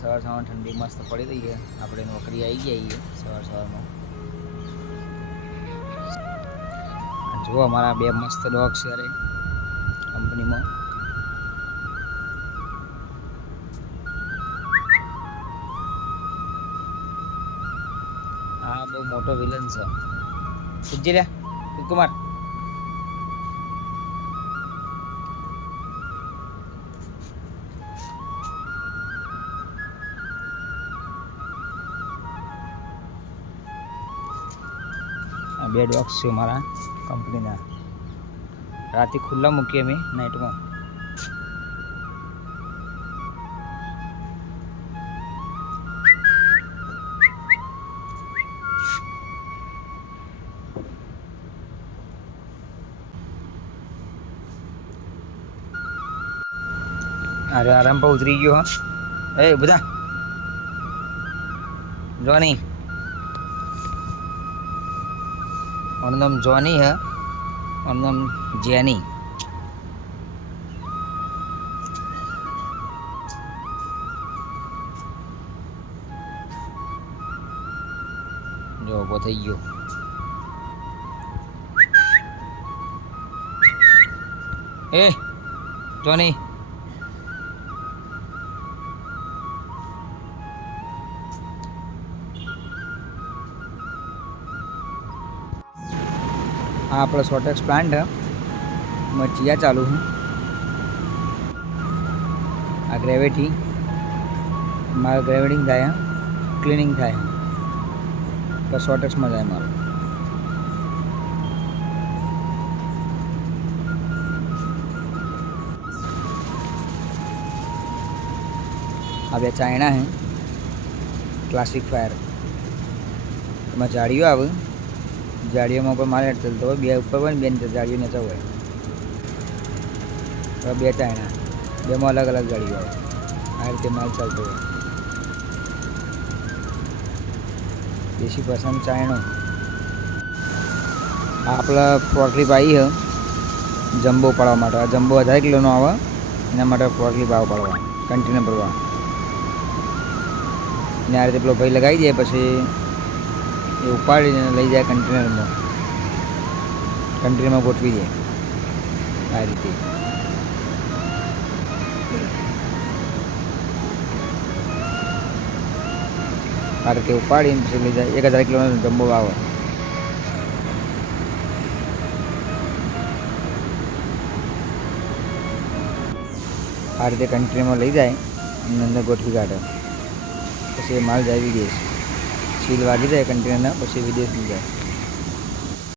સવાર સવાર ઠંડી મસ્ત પડી રહી છે. આપણે નોકરી આવી જઈએ સવાર સવારમાં. જુઓ અમારા બે મસ્ત ડોગ છે અરે કંપનીમાં. હા બહુ મોટો વિલન છે. પૂજી લે કુમાર. આ બે ડોગ્સ છે મારા કંપનીના. રાતે ખુલ્લા મૂકીએ અમે નાઇટમાં. અરે આરામ પર ઉતરી ગયો હા. એ બધા જોની ઓનું નામ જોની હે, ઓનું નામ જેની. જો ઊભો થઈ ગયો. એ જોની हाँ अपना सोटेक्स प्लांट है मचिया चालू है। आ ग्रेविटी मार ग्रेविटिंग थाय क्लीनिंग थाय बस सोटेक्स में जाए मारो। अब ये चाइना है क्लासिक फायर में जाड़ियों आवे जाड़ियों में मारे चलते हो बे ऊपर बे जाड़ियों नीचे हो बे चाइना बे में अलग अलग जाड़ियों आवे आ रीते माल चलते हो। देशी पसंद चाइनो आपला फोर्कलिफ्ट आई है जम्बो पड़वा माटे। जम्बो 1000 किलो नो आवे एना माटे फोर्कलिफ्ट आवे पड़वा कंटेनर भरवा ने आ रीते पेलो भाई लगाई दे पछी ये उपाड़ी ने लई जाए कंटेनर में गोठवी दे आ रीते। आ रीते उपाड़ी ने लई जाए 1000 किलो नो जम्बो आवे। आ रीते कंटेनर में लई जाए अंदर गोठवी काढे पछी माल जाए विदेश सील वागी जाए कंटेनर पछी विदेश में जाए।